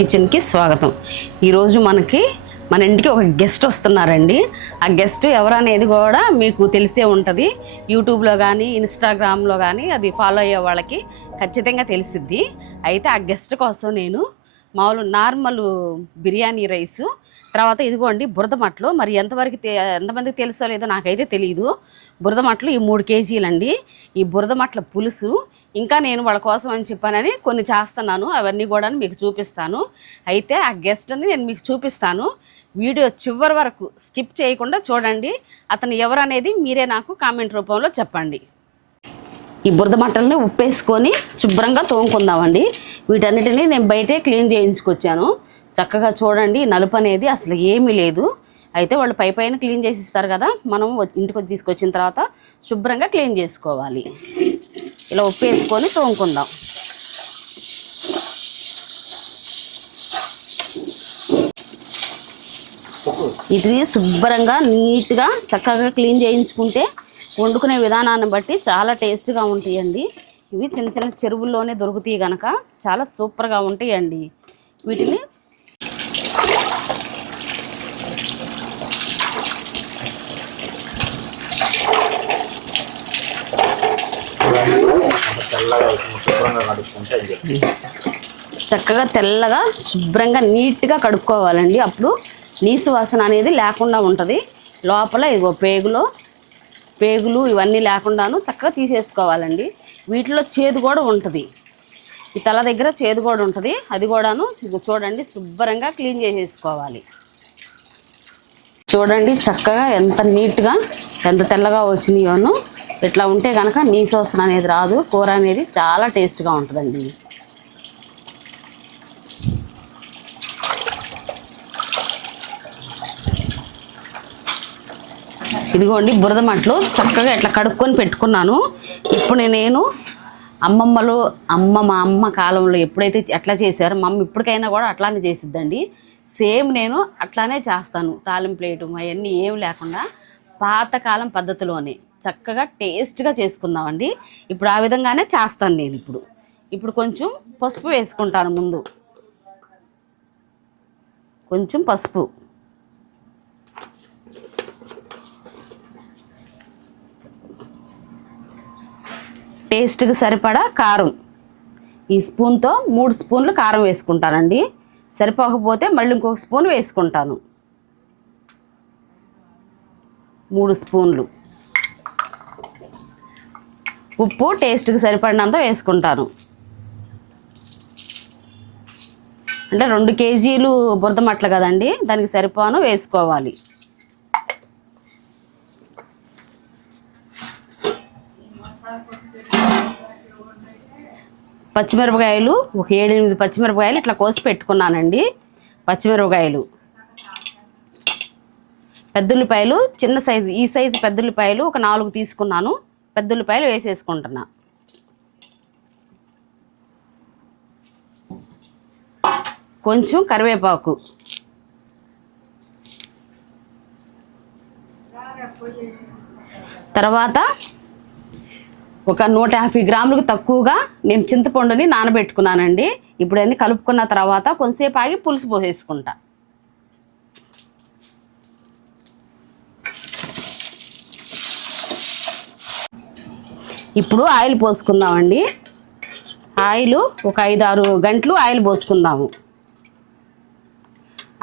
కిచెన్కి స్వాగతం. ఈరోజు మన ఇంటికి ఒక గెస్ట్ వస్తున్నారండి. ఆ గెస్ట్ ఎవరనేది కూడా మీకు తెలిసే ఉంటుంది. యూట్యూబ్లో కానీ ఇన్స్టాగ్రామ్లో కానీ అది ఫాలో అయ్యే వాళ్ళకి ఖచ్చితంగా తెలిసిద్ది. అయితే ఆ గెస్ట్ కోసం నేను నార్మల్ బిర్యానీ రైసు, తర్వాత ఇదిగోండి బురదమట్టలు. మరి ఎంతమందికి తెలుసో లేదో నాకైతే తెలియదు. బురదమట్టలు ఈ 3 కేజీలండి. ఈ బురదమట్టల పులుసు, ఇంకా నేను వాళ్ళ కోసం అని చెప్పానని కొన్ని చేస్తున్నాను. అవన్నీ కూడా మీకు చూపిస్తాను. అయితే ఆ గెస్ట్ని నేను మీకు చూపిస్తాను. వీడియో చివరి వరకు స్కిప్ చేయకుండా చూడండి. అతను ఎవరు అనేది మీరే నాకు కామెంట్ రూపంలో చెప్పండి. ఈ బురదమట్టలని ఉప్పేసుకొని శుభ్రంగా తోముకుందామండి. వీటన్నిటిని నేను బయటే క్లీన్ చేయించుకొచ్చాను. చక్కగా చూడండి, నలుపు అనేది అసలు ఏమీ లేదు. అయితే వాళ్ళు పైన క్లీన్ చేసి ఇస్తారు కదా, మనం ఇంటికి తీసుకొచ్చిన తర్వాత శుభ్రంగా క్లీన్ చేసుకోవాలి. ఇలా ఉప్పేసుకొని తోముకుందాం. వీటిని శుభ్రంగా నీట్గా చక్కగా క్లీన్ చేయించుకుంటే వండుకునే విధానాన్ని బట్టి చాలా టేస్ట్గా ఉంటాయండి. ఇవి చిన్న చిన్న చెరువుల్లోనే దొరుకుతాయి కనుక చాలా సూపర్గా ఉంటాయండి. వీటిని చక్కగా తెల్లగా శుభ్రంగా నీట్గా కడుక్కోవాలండి. అప్పుడు నీసు వాసన అనేది లేకుండా ఉంటుంది. లోపల ఇదిగో పేగులు ఇవన్నీ లేకుండాను చక్కగా తీసేసుకోవాలండి. వీటిలో చేదు కూడా ఉంటుంది. ఈ తల దగ్గర చేదు కూడా ఉంటుంది. అది కూడాను చూడండి శుభ్రంగా క్లీన్ చేసేసుకోవాలి. చూడండి చక్కగా ఎంత నీట్గా ఎంత తెల్లగా వచ్చినాయోను. ఇట్లా ఉంటే కనుక నీసు వాసన అనేది రాదు. కూర అనేది చాలా టేస్ట్గా ఉంటుందండి. ఇదిగోండి బురదమట్టలు చక్కగా ఇట్లా కడుక్కొని పెట్టుకున్నాను. ఇప్పుడు నేను మా అమ్మ కాలంలో ఎప్పుడైతే ఎట్లా చేశారో మా అమ్మ ఇప్పటికైనా కూడా అట్లానే చేసిద్దండి. సేమ్ నేను అట్లానే చేస్తాను. తాలింపు వేయటం అవన్నీ ఏం లేకుండా పాతకాలం పద్ధతిలోనే చక్కగా టేస్ట్గా చేసుకుందామండి. ఇప్పుడు ఆ విధంగానే చేస్తాను నేను. ఇప్పుడు కొంచెం పసుపు వేసుకుంటాను. ముందు కొంచెం పసుపు, టేస్ట్కి సరిపడా కారం. ఈ స్పూన్తో 3 స్పూన్లు కారం వేసుకుంటానండి. సరిపోకపోతే మళ్ళీ ఇంకొక స్పూన్ వేసుకుంటాను. 3 స్పూన్లు ఉప్పు టేస్ట్కి సరిపడినంత వేసుకుంటాను. అంటే 2 కేజీలు బురదమట్టలు కదండి, దానికి సరిపోను వేసుకోవాలి. పచ్చిమిరపకాయలు ఒక 7-8 పచ్చిమిరపకాయలు ఇట్లా కోసి పెట్టుకున్నానండి. పచ్చిమిరపకాయలు, పెద్దుల్లిపాయలు చిన్న సైజు, ఈ సైజు పెద్దుల్లిపాయలు ఒక 4 తీసుకున్నాను. పెద్దుల్లిపాయలు వేసేసుకుంటున్నా. కొంచెం కరివేపాకు, తర్వాత ఒక 150 గ్రాములకు తక్కువగా నేను చింతపండుని నానబెట్టుకున్నానండి. ఇప్పుడు అన్నీ కలుపుకున్న తర్వాత కొంచెంసేపు ఆగి పులుసు పోసేసుకుంటా. ఇప్పుడు ఆయిల్ పోసుకుందామండి. ఆయిల్ ఒక 5-6 గంటలు ఆయిల్ పోసుకుందాము.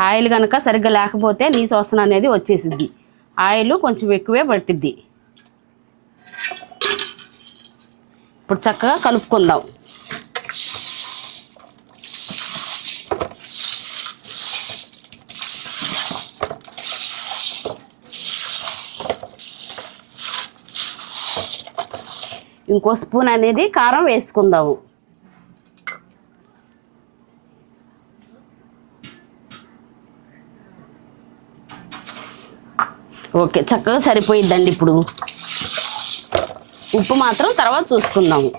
ఆయిల్ కనుక సరిగ్గా లేకపోతే నీసు వాసన అనేది వచ్చేసిద్ది. ఆయిల్ కొంచెం ఎక్కువే పట్టిద్ది. ఇప్పుడు చక్కగా కలుపుకుందాం. ఇంకో స్పూన్ అనేది కారం వేసుకుందాము. ఓకే, చక్కగా సరిపోయిద్దండి. ఇప్పుడు ఉప్పు మాత్రం తర్వాత చూసుకుందాము.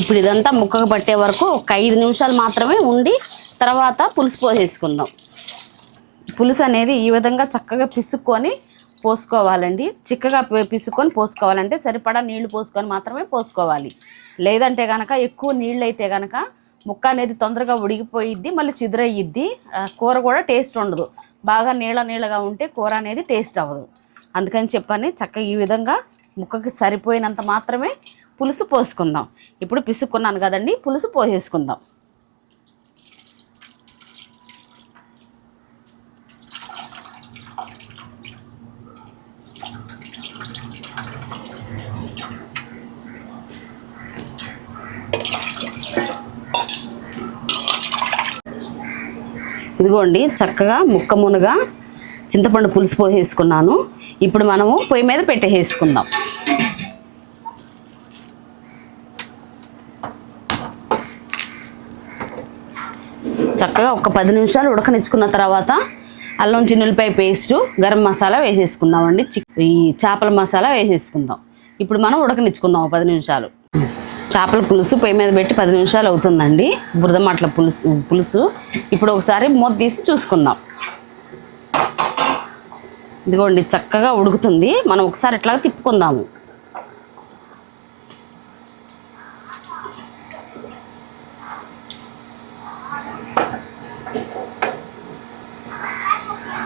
ఇప్పుడు ఇదంతా ముక్కకు పట్టే వరకు ఒక 5 నిమిషాలు మాత్రమే ఉండి తర్వాత పులుసు పోసేసుకుందాం. పులుసు అనేది ఈ విధంగా చక్కగా పిసుక్కొని పోసుకోవాలండి. చిక్కగా పిసుకొని పోసుకోవాలంటే సరిపడా నీళ్లు పోసుకొని మాత్రమే పోసుకోవాలి. లేదంటే కనుక ఎక్కువ నీళ్ళు అయితే కనుక ముక్క అనేది తొందరగా ఉడికిపోయిద్ది, మళ్ళీ చిదురయ్యిద్ది, కూర కూడా టేస్ట్ ఉండదు. బాగా నీళ్ళగా ఉంటే కూర అనేది టేస్ట్ అవ్వదు. అందుకని చెప్పని చక్కగా ఈ విధంగా ముక్కకి సరిపోయినంత మాత్రమే పులుసు పోసుకుందాం. ఇప్పుడు పిసుక్కున్నాను కదండి, పులుసు పోసేసుకుందాం. ఇదిగోండి చక్కగా ముక్క మునగా చింతపండు పులుసు పోసేసుకున్నాను. ఇప్పుడు మనము పొయ్యి మీద పెట్టేసుకుందాం. చక్కగా ఒక 10 నిమిషాలు ఉడకనిచ్చుకున్న తర్వాత అల్లం చిన్నులపాయ పేస్టు, గరం మసాలా వేసేసుకుందామండి. ఈ చేపల మసాలా వేసేసుకుందాం. ఇప్పుడు మనం ఉడకనిచ్చుకుందాం 10 నిమిషాలు. చేపల పులుసు పొయ్యి మీద పెట్టి 10 నిమిషాలు అవుతుందండి. బురదమట్ల పులుసు ఇప్పుడు ఒకసారి మూత తీసి చూసుకుందాం. ఇదిగోండి చక్కగా ఉడుకుతుంది. మనం ఒకసారి ఇట్లాగా తిప్పుకుందాము.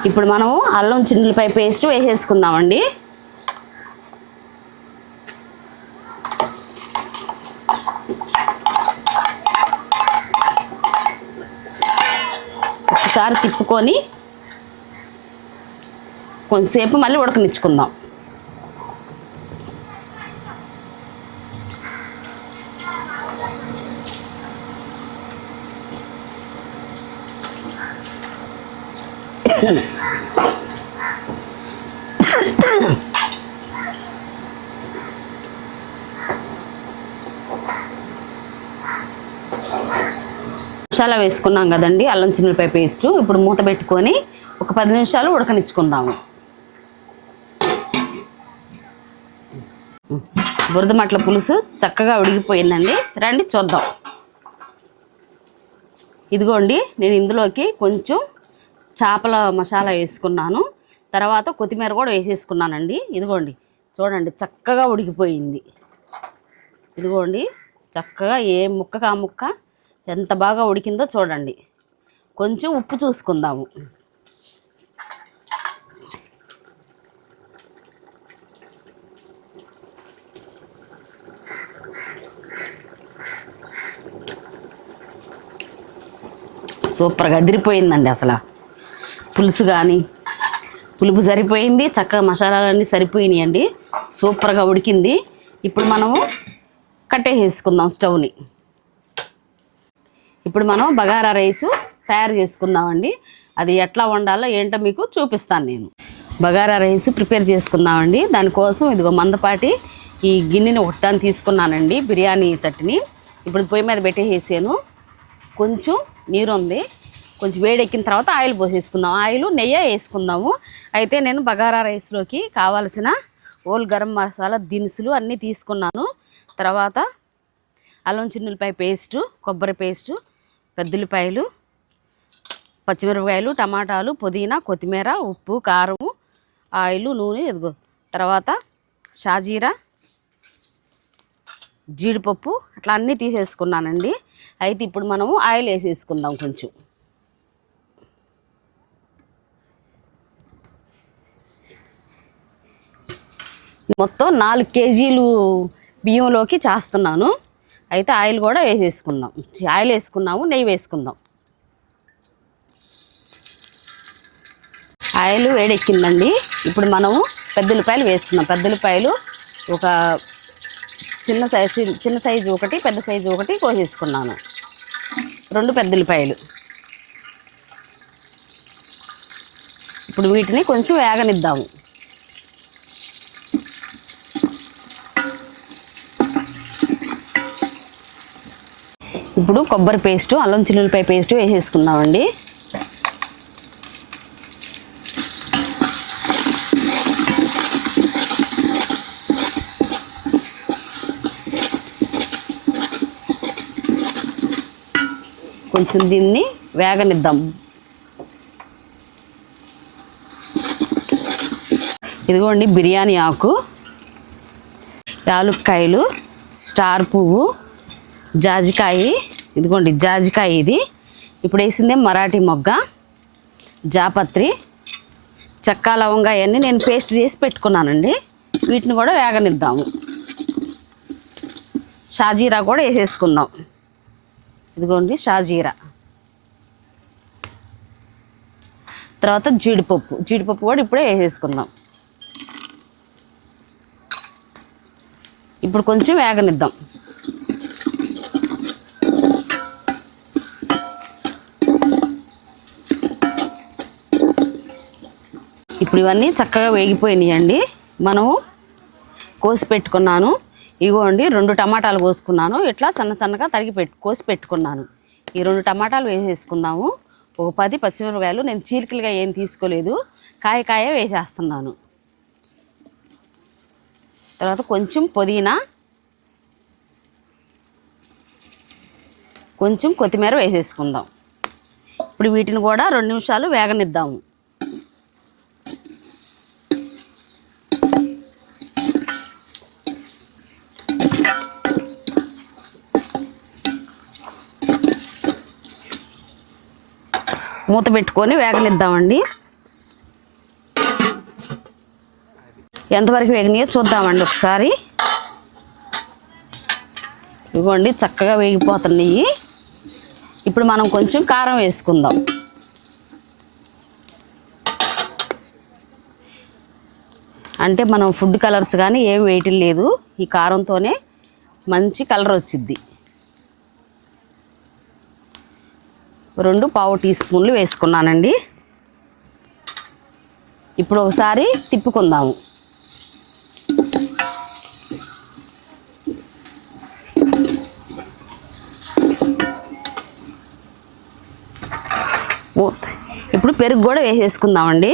ఇప్పుడు మనము అల్లం చిన్నులపాయ పేస్ట్ వేసేసుకుందామండి. ఒకసారి తిప్పుకొని కొంచెంసేపు మళ్ళీ ఉడకనిచ్చుకుందాం. మసాలా వేసుకున్నాం కదండి, అల్లం చిన్నులపాయ పేస్టు. ఇప్పుడు మూత పెట్టుకొని ఒక 10 నిమిషాలు ఉడకనిచ్చుకుందాము. బురదమట్ల పులుసు చక్కగా ఉడికిపోయిందండి. రండి చూద్దాం. ఇదిగోండి నేను ఇందులోకి కొంచెం చేపల మసాలా వేసుకున్నాను. తర్వాత కొత్తిమీర కూడా వేసేసుకున్నానండి. ఇదిగోండి చూడండి చక్కగా ఉడికిపోయింది. ఇదిగోండి చక్కగా ఏ ముక్కకు ఆ ముక్క ఎంత బాగా ఉడికిందో చూడండి. కొంచెం ఉప్పు చూసుకుందాము. సూపర్గా అదిరిపోయిందండి. అసలు పులుసు కానీ పులుపు సరిపోయింది, చక్కగా మసాలాలన్నీ సరిపోయినాయండి. సూపర్గా ఉడికింది. ఇప్పుడు మనము కట్టేసేసుకుందాం స్టవ్ని. ఇప్పుడు మనం బగారా రైస్ తయారు చేసుకుందామండి. అది ఎట్లా వండాలో ఏంటో మీకు చూపిస్తాను నేను. బగారా రైస్ ప్రిపేర్ చేసుకుందామండి. దానికోసం ఇదిగో మందపాటి ఈ గిన్నెని ఒకటాన్ని తీసుకున్నానండి, బిర్యానీ సెట్ని. ఇప్పుడు పొయ్యి మీద పెట్టేసాను. కొంచెం నీరు ఉంది, కొంచెం వేడెక్కిన తర్వాత ఆయిల్ పోసేసుకుందాం. ఆయిల్ నెయ్యి వేసుకుందాము. అయితే నేను బగారా రైస్లోకి కావాల్సిన ఓల్ గరం మసాలా దినుసులు అన్నీ తీసుకున్నాను. తర్వాత అల్లం చిన్నులపాయ పేస్టు, కొబ్బరి పేస్టు, పెద్దుల్లిపాయలు, పచ్చిమిరపకాయలు, టమాటాలు, పుదీనా, కొత్తిమీర, ఉప్పు, కారము, ఆయిల్, నూనె, ఇదిగో తర్వాత షాజీరా, జీడిపప్పు అట్లా అన్నీ తీసేసుకున్నానండి. అయితే ఇప్పుడు మనము ఆయిల్ వేసేసుకుందాం. కొంచెం మొత్తం 4 కేజీలు బియ్యంలోకి చేస్తున్నాను. అయితే ఆయిల్ కూడా వేసేసుకుందాం. ఆయిల్ వేసుకున్నాము, నెయ్యి వేసుకుందాం. ఆయిల్ వేడెక్కిందండి. ఇప్పుడు మనము పెద్దుల్లిపాయలు వేసుకుందాం. పెద్దుల్లిపాయలు ఒక చిన్న సైజు ఒకటి, పెద్ద సైజు ఒకటి కోసేసుకున్నాను. 2 పెద్దుల్లిపాయలు. ఇప్పుడు వీటిని కొంచెం వేగనిద్దాము. ఇప్పుడు కొబ్బరి పేస్టు, అల్లం చిన్నులపాయ పేస్టు వేసేసుకుందామండి. కొంచెం దీన్ని వేగనిద్దాం. ఇదిగోండి బిర్యానీ ఆకు, యాలుక్కాయలు, స్టార్ పువ్వు, జాజికాయ, ఇదిగోండి జాజికాయ ఇది. ఇప్పుడు వేసిందే మరాఠీ మొగ్గ, జాపత్రి, చెక్క లవంగా అవన్నీ నేను పేస్ట్ చేసి పెట్టుకున్నానండి. వీటిని కూడా వేగనిద్దాము. షాజీరా కూడా వేసేసుకుందాం. ఇదిగోండి షాజీరా. తర్వాత జీడిపప్పు కూడా ఇప్పుడే వేసేసుకుందాం. ఇప్పుడు కొంచెం వేగనిద్దాం. ఇప్పుడు ఇవన్నీ చక్కగా వేగిపోయినాయండి. మనము కోసి పెట్టుకున్నాను. ఇగోండి 2 టమాటాలు కోసుకున్నాను. ఇట్లా సన్నగా తరిగి కోసి పెట్టుకున్నాను. ఈ 2 టమాటాలు వేసేసుకుందాము. ఒక 10 పచ్చిమిరపకాయలు, నేను చీలికలుగా ఏం తీసుకోలేదు, కాయ వేసేస్తున్నాను. తర్వాత కొంచెం పుదీనా, కొంచెం కొత్తిమీర వేసేసుకుందాం. ఇప్పుడు వీటిని కూడా 2 నిమిషాలు వేగనిద్దాము. మూత పెట్టుకొని వేగనిద్దామండి. ఎంతవరకు వేగినాయో చూద్దామండి ఒకసారి. ఇదిగోండి చక్కగా వేగిపోతున్నాయి. ఇప్పుడు మనం కొంచెం కారం వేసుకుందాం. అంటే మనం ఫుడ్ కలర్స్ కానీ ఏం వేయటం లేదు, ఈ కారంతోనే మంచి కలర్ వచ్చిద్ది. 2 పావు టీ స్పూన్లు వేసుకున్నానండి. ఇప్పుడు ఒకసారి తిప్పుకుందాము. ఇప్పుడు పెరుగు కూడా వేసేసుకుందామండి.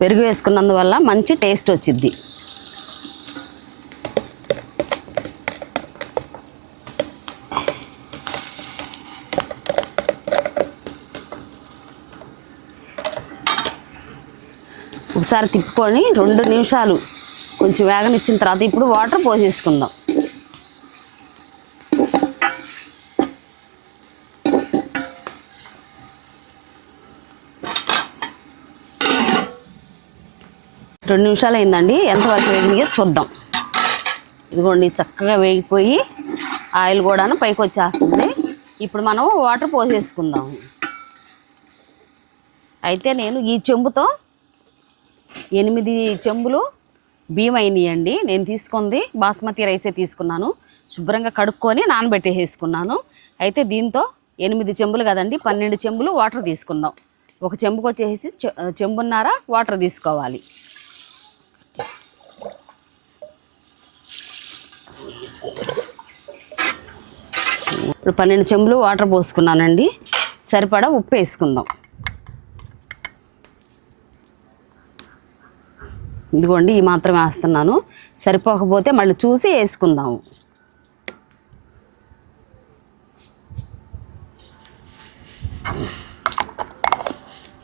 పెరుగు వేసుకున్నందువల్ల మంచి టేస్ట్ వచ్చిద్ది. ఒకసారి తిప్పుకొని 2 నిమిషాలు కొంచెం వేగనిచ్చిన తర్వాత ఇప్పుడు వాటర్ పోసేసుకుందాం. రెండు నిమిషాలు అయిందండి. ఎంతవరకు వేగినాయో చూద్దాం. ఇదిగోండి చక్కగా వేగిపోయి ఆయిల్ కూడాను పైకి వచ్చేస్తుంది. ఇప్పుడు మనం వాటర్ పోసేసుకుందాం. అయితే నేను ఈ చెంబుతో 8 చెంబులు బియ్యం అయినాయండి. నేను తీసుకుంది బాస్మతి రైసే తీసుకున్నాను. శుభ్రంగా కడుక్కొని నానబెట్టేసుకున్నాను. అయితే దీంతో 8 చెంబులు కదండి, 12 చెంబులు వాటర్ తీసుకుందాం. ఒక చెంబుకి వచ్చేసి చెంబున్నర వాటర్ తీసుకోవాలి. ఇప్పుడు 12 చెంబులు వాటర్ పోసుకున్నానండి. సరిపడా ఉప్పు వేసుకుందాం. ఇదిగోండి ఈ మాత్రం వేస్తున్నాను. సరిపోకపోతే మళ్ళీ చూసి వేసుకుందాము.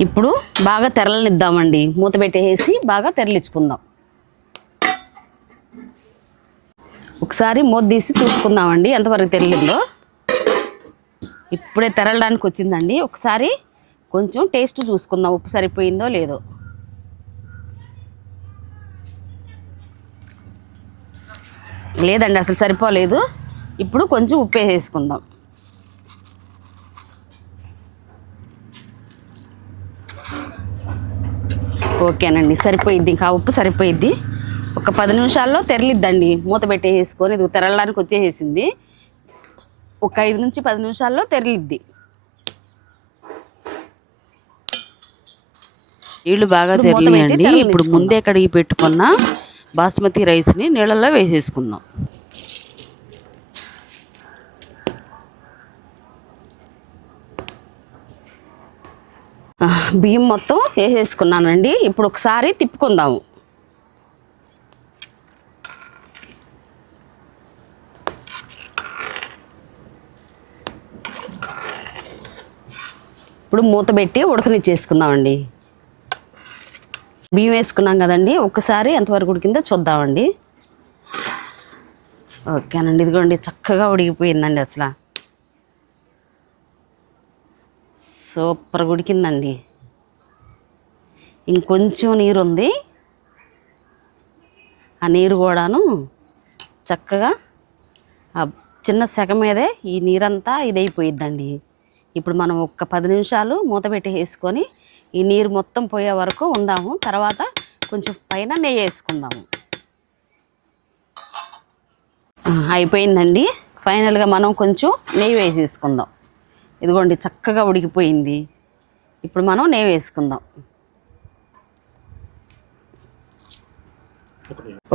ఇప్పుడు బాగా తెరలనిద్దామండి. మూత పెట్టేసి బాగా తెరలించుకుందాం. ఒకసారి మూత తీసి చూసుకుందామండి ఎంతవరకు తెరలిందో. ఇప్పుడే తెరలడానికి వచ్చిందండి. ఒకసారి కొంచెం టేస్ట్ చూసుకుందాం, ఉప్పు సరిపోయిందో లేదో. లేదండి అసలు సరిపోలేదు. ఇప్పుడు కొంచెం ఉప్పు వేసేసుకుందాం. ఓకేనండి సరిపోయిద్ది. ఇంకా ఉప్పు సరిపోయిద్ది. ఒక 10 నిమిషాల్లో తెరలిద్దండి. మూత పెట్టేసుకొని ఇది తెరలడానికి వచ్చేసేసింది. ఒక 5 నుంచి 10 నిమిషాల్లో తెరలిద్ది. నీళ్ళు బాగా తెరలియండి. ఇప్పుడు ముందే కడిగి పెట్టుకున్న బాస్మతి రైస్ని నీళ్ళల్లో వేసేసుకుందాం. బియ్యం మొత్తం వేసేసుకున్నానండి. ఇప్పుడు ఒకసారి తిప్పుకుందాము. ఇప్పుడు మూత పెట్టి ఉడకనిచ్చేసుకుందామండి. బియ్యం వేసుకున్నాం కదండి, ఒక్కసారి ఎంతవరకు ఉడికిందో చూద్దామండి. ఓకేనండి, ఇదిగోండి చక్కగా ఉడికిపోయిందండి. అసలు సూపర్గా ఉడికిందండి. ఇంకొంచెం నీరు ఉంది, ఆ నీరు కూడాను చక్కగా ఆ చిన్న సెగ మీదే ఈ నీరంతా ఇదైపోయిద్దండి. ఇప్పుడు మనం ఒక్క 10 నిమిషాలు మూత పెట్టి వేసుకొని ఈ నీరు మొత్తం పోయే వరకు ఉందాము. తర్వాత కొంచెం పైన నెయ్యి వేసుకుందాము. అయిపోయిందండి. ఫైనల్గా మనం కొంచెం నెయ్యి వేసేసుకుందాం. ఇదిగోండి చక్కగా ఉడికిపోయింది. ఇప్పుడు మనం నెయ్యి వేసుకుందాం.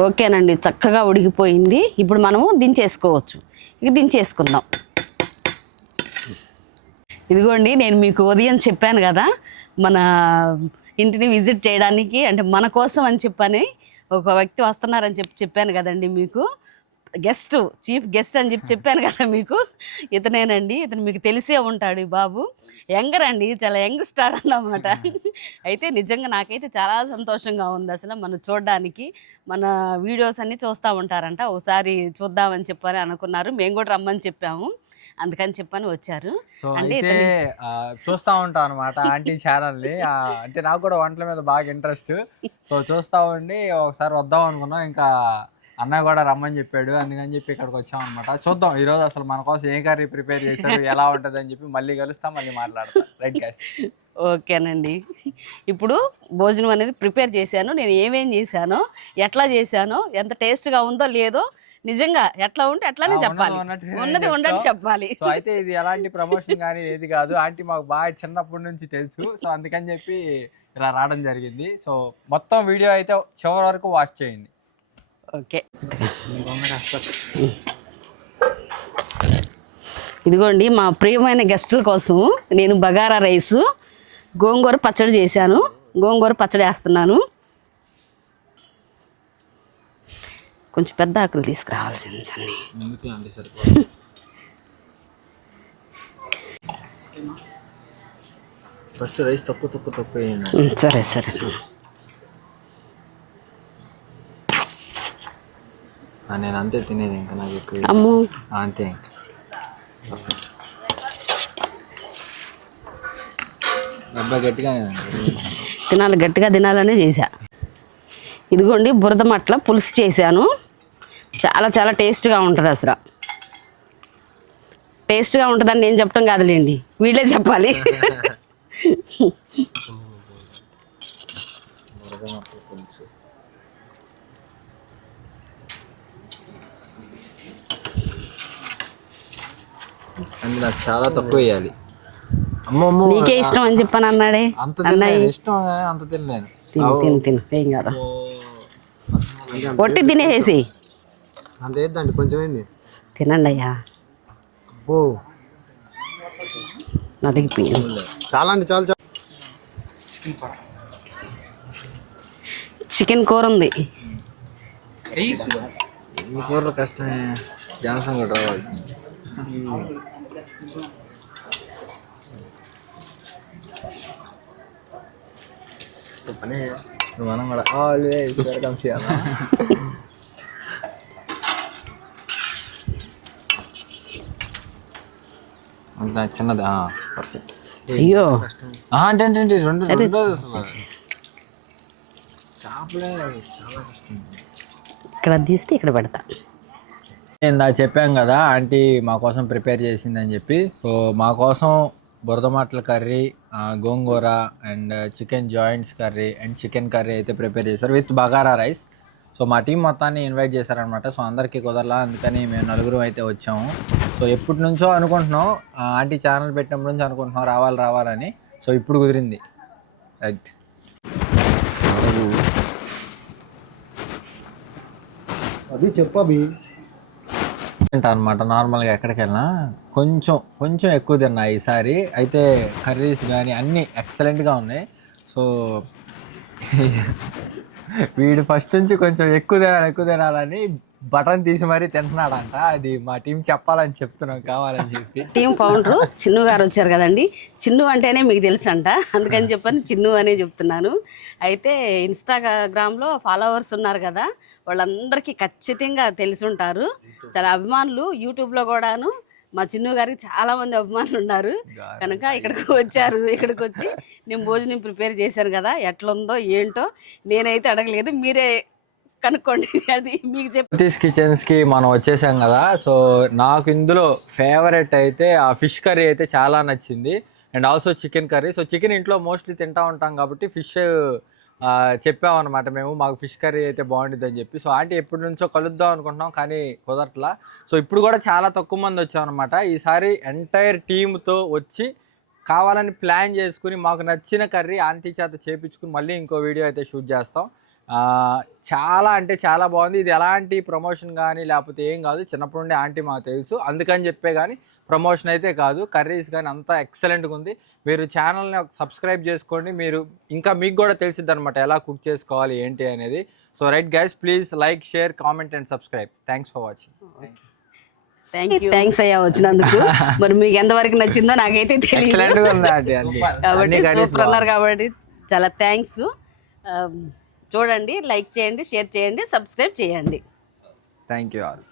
ఓకేనండి, చక్కగా ఉడికిపోయింది. ఇప్పుడు మనము దించేసుకోవచ్చు. ఇక దించేసుకుందాం. ఇదిగోండి, నేను మీకు ఉదయం చెప్పాను కదా, మన ఇంటిని విజిట్ చేయడానికి, అంటే మన కోసం అని చెప్పని ఒక వ్యక్తి వస్తున్నారని చెప్పాను కదండి మీకు. చీఫ్ గెస్ట్ అని చెప్పాను కదా మీకు. ఇతనేనండి. ఇతను మీకు తెలిసే ఉంటాడు. ఈ బాబు యంగర్ అండి, చాలా యంగ్ స్టార్ అన్నమాట. అయితే నిజంగా నాకైతే చాలా సంతోషంగా ఉంది. అసలు మనం చూడడానికి మన వీడియోస్ అన్నీ చూస్తూ ఉంటారంట. ఒకసారి చూద్దామని చెప్పని అనుకున్నారు. మేము కూడా రమ్మని చెప్పాము, అందుకని చెప్పని వచ్చారు. అంటే చూస్తూ ఉంటాం అనమాట ఆంటీ ఛానల్ని. అంటే నాకు కూడా వంటల మీద బాగా ఇంట్రెస్ట్. సో చూస్తూ ఉండి ఒకసారి వద్దాం అనుకున్నాం. ఇంకా అన్న కూడా రమ్మని చెప్పాడు, అందుకని చెప్పి ఇక్కడికి వచ్చాం అనమాట. చూద్దాం ఈరోజు అసలు మన కోసం ఏ కర్రీ ప్రిపేర్ చేశారు, ఎలా ఉంటుంది అని చెప్పి మళ్ళీ కలుస్తాం, మళ్ళీ మాట్లాడతాం. Right guys? ఓకేనండి. ఇప్పుడు భోజనం అనేది ప్రిపేర్ చేశాను. నేను ఏమేం చేశానో, ఎట్లా చేశానో, ఎంత టేస్ట్గా ఉందో లేదో నిజంగా ఎట్లా ఉంటే అట్లానే చెప్పాలి, ఉన్నది ఉన్నట్టు చెప్పాలి. సో అయితే ఇది ఎలాంటి ప్రమోషన్ కానీ ఏది కాదు. ఆంటీ మాకు బాగా చిన్నప్పటి నుంచి తెలుసు. సో అందుకని చెప్పి ఇలా రావడం జరిగింది. సో మొత్తం వీడియో అయితే చివరి వరకు వాచ్ చేయండి. ఓకే, ఇదిగోండి మా ప్రియమైన గెస్టుల కోసం నేను బగారా రైసు, గోంగూర పచ్చడి చేశాను. గోంగూర పచ్చడి వేస్తున్నాను. కొంచెం పెద్ద ఆకులు తీసుకురావాల్సింది. ఫస్ట్ రైస్ తక్కువ సరే సరే. నేను అంతే తినేది, ఇంకా నాకు ఎక్కువ అమ్మో అంతే. డబ్బా గట్టిగానే తినాలి, గట్టిగా తినాలనే చేశా. ఇదిగోండి బురద మట్ల పులుసు చేశాను. చాలా చాలా టేస్ట్గా ఉంటుంది. అసలు టేస్ట్గా ఉంటుందని నేను చెప్పడం కాదులేండి, వీళ్ళే చెప్పాలి. అంటే నాకు చాలా తక్కువ వేయాలి. నీకే ఇష్టం అని చెప్పాను అన్నాడే. అన్నయ్య ఇష్టం, అంత తినలేను. తిను ఏం కదా, ఒట్టి తినేసి అంత వేద్దండి, కొంచెం ఏంది తినండి అయ్యా. ఓ నలిగిపోయింది. చాలా అండి, చాలా. చికెన్ కూర ఉంది. ఈ కూరలో కష్టమే, జాన్సన్ కూడా రావాల్సింది. మనం కూడా చిన్నది పర్ఫెక్ట్. అయ్యో అంటే రెండు అసలు చేపలే చాలా కష్టం. ఇక్కడ తీస్తే ఇక్కడ పెడతా. ఇందా చెప్పాం కదా ఆంటీ మా కోసం ప్రిపేర్ చేసిందని చెప్పి. సో మా కోసం బురదమాటల curry, gongura and chicken joints curry and chicken curry అయితే ప్రిపేర్ చేశారు విత్ బగారా రైస్. సో మా టీం మొత్తాన్ని ఇన్వైట్ చేశారనమాట. సో అందరికీ కుదరలా, అందుకని మేము నలుగురు అయితే వచ్చాము. సో ఎప్పటి నుంచో అనుకుంటున్నాం, ఆంటీ ఛానల్ పెట్టినప్పటి నుంచి అనుకుంటున్నాం రావాలని. సో ఇప్పుడు కుదిరింది. రైట్, అది చెప్పి అనమాట. నార్మల్గా ఎక్కడికి వెళ్ళినా కొంచెం ఎక్కువ తిన్నా ఈసారి అయితే. కర్రీస్ కానీ అన్నీ ఎక్సలెంట్గా ఉన్నాయి. సో వీడు ఫస్ట్ నుంచి కొంచెం ఎక్కువ తినాలని బటన్ తీసి మరీ తింటున్నాడంట. అది మా టీం చెప్పాలని చెప్తున్నాం, కావాలని చెప్పి. టీం ఫౌండర్ చిన్ను గారు వచ్చారు కదండి. చిన్ను అంటేనే మీకు తెలుసు అంట, అందుకని చెప్పని చిన్ను అనే చెప్తున్నాను. అయితే ఇన్స్టాగ్రామ్లో ఫాలోవర్స్ ఉన్నారు కదా, వాళ్ళందరికీ ఖచ్చితంగా తెలిసి ఉంటారు. చాలా అభిమానులు యూట్యూబ్లో కూడాను మా చిన్ను గారికి చాలా మంది అభిమానులు ఉన్నారు కనుక ఇక్కడికి వచ్చారు. ఇక్కడికి వచ్చి నేను భోజనం ప్రిపేర్ చేశాను కదా, ఎట్లుందో ఏంటో నేనైతే అడగలేదు, మీరే కనుక్కోండి. అది మీకు సతీష్ కిచెన్స్కి మనం వచ్చేసాం కదా. సో నాకు ఇందులో ఫేవరెట్ అయితే ఆ ఫిష్ కర్రీ అయితే చాలా నచ్చింది, and also chicken curry. So chicken ఇంట్లో మోస్ట్లీ తింటా ఉంటాం కాబట్టి ఫిష్ చెప్పామన్నమాట మేము, మాకు ఫిష్ కర్రీ అయితే బాగుంటుంది అని చెప్పి. సో ఆంటీ ఎప్పటి నుంచో కలుద్దాం అనుకుంటున్నాం కానీ కుదరట్లా. సో ఇప్పుడు కూడా చాలా తక్కువ మంది వచ్చామన్నమాట. ఈసారి ఎంటైర్ టీమ్తో వచ్చి కావాలని ప్లాన్ చేసుకుని మాకు నచ్చిన కర్రీ ఆంటీ చేత చేపించుకుని మళ్ళీ ఇంకో వీడియో అయితే షూట్ చేస్తాం. చాలా అంటే చాలా బాగుంది. ఇది ఎలాంటి ప్రమోషన్ కానీ లేకపోతే ఏం కాదు, చిన్నప్పటి నుండి ఆంటీ మాకు తెలుసు అందుకని చెప్పే కానీ ప్రమోషన్ అయితే కాదు. కర్రీస్ కానీ అంతా ఎక్సలెంట్గా ఉంది. మీరు ఛానల్ని సబ్స్క్రైబ్ చేసుకోండి, మీరు ఇంకా మీకు కూడా తెలిసిద్ది అనమాట ఎలా కుక్ చేసుకోవాలి ఏంటి అనేది. So right guys, please like, share, comment and subscribe. Thanks for watching. Thanks అయ్యా వచ్చినందుకు. మరి మీకు ఎంతవరకు నచ్చిందో నాకైతే తెలియదు కాబట్టి సూపర్ అన్నారు కాబట్టి చాలా థ్యాంక్స్. చూడండి, లైక్ చేయండి, షేర్ చేయండి, సబ్స్క్రైబ్ చేయండి. Thank you all.